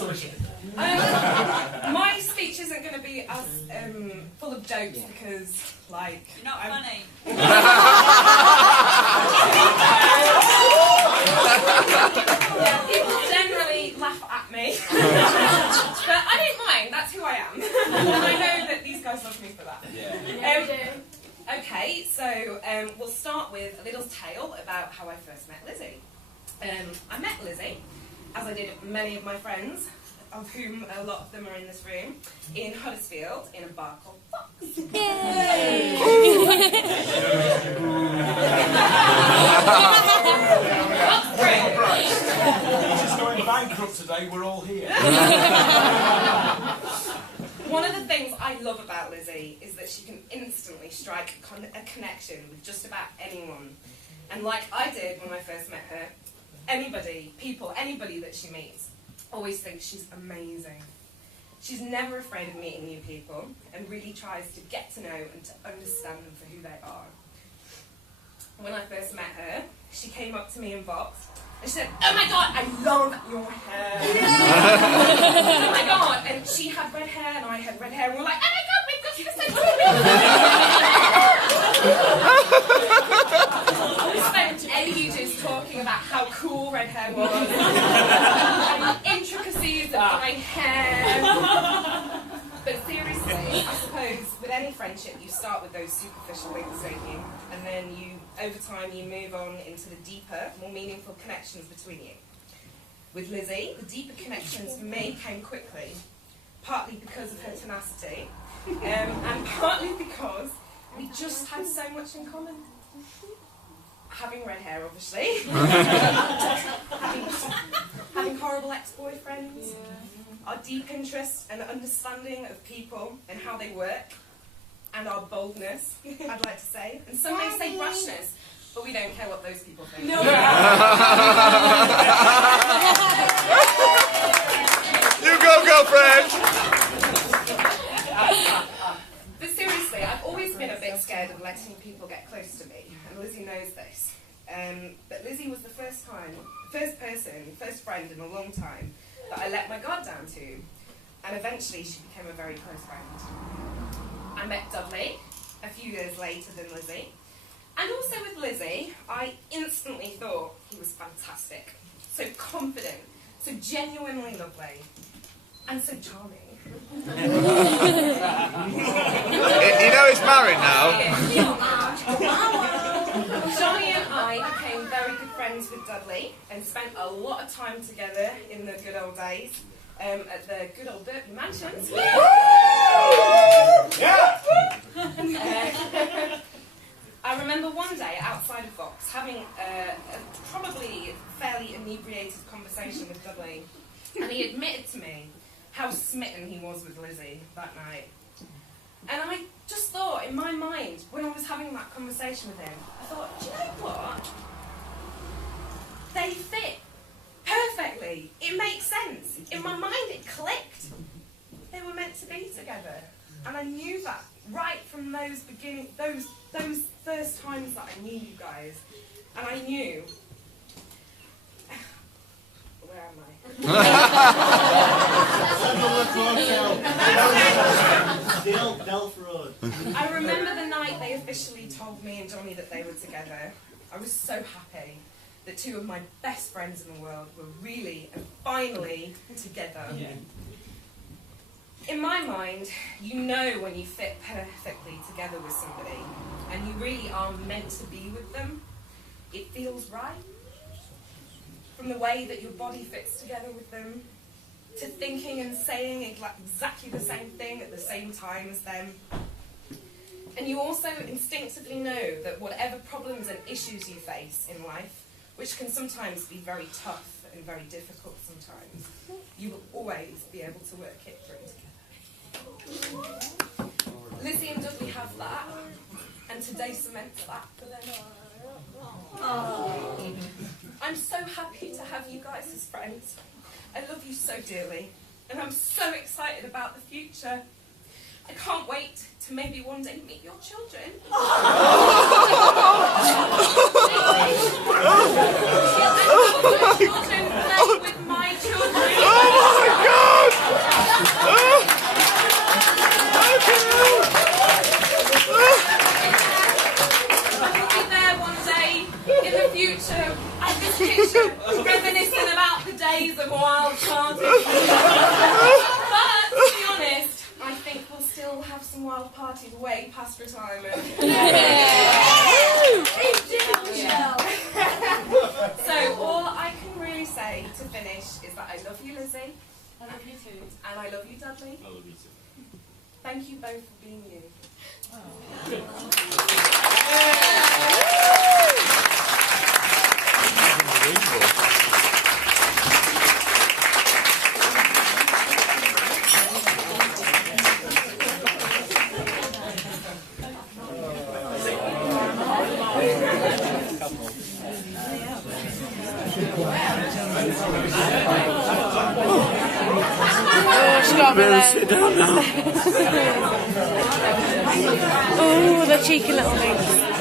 My speech isn't going to be as full of jokes because, like, you're not funny. Yeah, people generally laugh at me, but I don't mind. That's who I am, and I know that these guys love me for that. Okay, so we'll start with a little tale about how I first met Lizzie. I met Lizzie, as I did many of my friends, of whom a lot of them are in this room, in Huddersfield, in a bar called Fox. Yay! That's great. She's going bankrupt today, we're all here. One of the things I love about Lizzie is that she can instantly strike a connection with just about anyone. And like I did when I first met her, anybody that she meets always thinks she's amazing. She's never afraid of meeting new people and really tries to get to know and to understand them for who they are. When I first met her, she came up to me in Vox and she said, "Oh my God, I love your hair." Oh my God. And she had red hair and I had red hair and we're like, "Oh my God, we've got the same color." We spent ages talking about how cool red hair was and the intricacies of my hair. But seriously, I suppose with any friendship you start with those superficial things, don't you? And then over time you move on into the deeper, more meaningful connections between you. With Lizzie, the deeper connections for me came quickly, partly because of her tenacity, and partly because we just had so much in common. Having red hair, obviously. having horrible ex-boyfriends. Our deep interest and understanding of people and how they work. And our boldness, I'd like to say. And some may say brashness, but we don't care what those people think. No. You go, girlfriend! But seriously, I've always been a bit scared of letting people get close to me, and Lizzie knows this. But Lizzie was the first friend in a long time that I let my guard down to, and eventually she became a very close friend. I met Dudley a few years later than Lizzie, and also with Lizzie, I instantly thought he was fantastic, so confident, so genuinely lovely, and so charming. You know he's married now. Johnny and I became very good friends with Dudley and spent a lot of time together in the good old days at the good old Burton mansions. I remember one day outside of Vox having a probably fairly inebriated conversation with Dudley, and he admitted to me how smitten he was with Lizzie that night. And I just thought, in my mind, when I was having that conversation with him, I thought, do you know what? They fit perfectly. It makes sense. In my mind, it clicked. They were meant to be together. And I knew that right from those first times that I knew you guys. And I knew... Where am I? I remember the night they officially told me and Johnny that they were together. I was so happy that two of my best friends in the world were really and finally together. Yeah. In my mind, you know when you fit perfectly together with somebody and you really are meant to be with them. It feels right. From the way that your body fits together with them, to thinking and saying exactly the same thing at the same time as them. And you also instinctively know that whatever problems and issues you face in life, which can sometimes be very tough and very difficult sometimes, you will always be able to work it through together. Lizzie and Dudley have that, and today cements that for them. I'm so happy to have you guys as friends. I love you so dearly, and I'm so excited about the future. I can't wait to maybe one day meet your children. Children play with my children. Oh my God! But to be honest, I think we'll still have some wild parties way past retirement. So all I can really say to finish is that I love you, Lizzie. I love you too. And I love you, Dudley. I love you too. Thank you both for being you. Sit down now. Oh, the cheeky little things.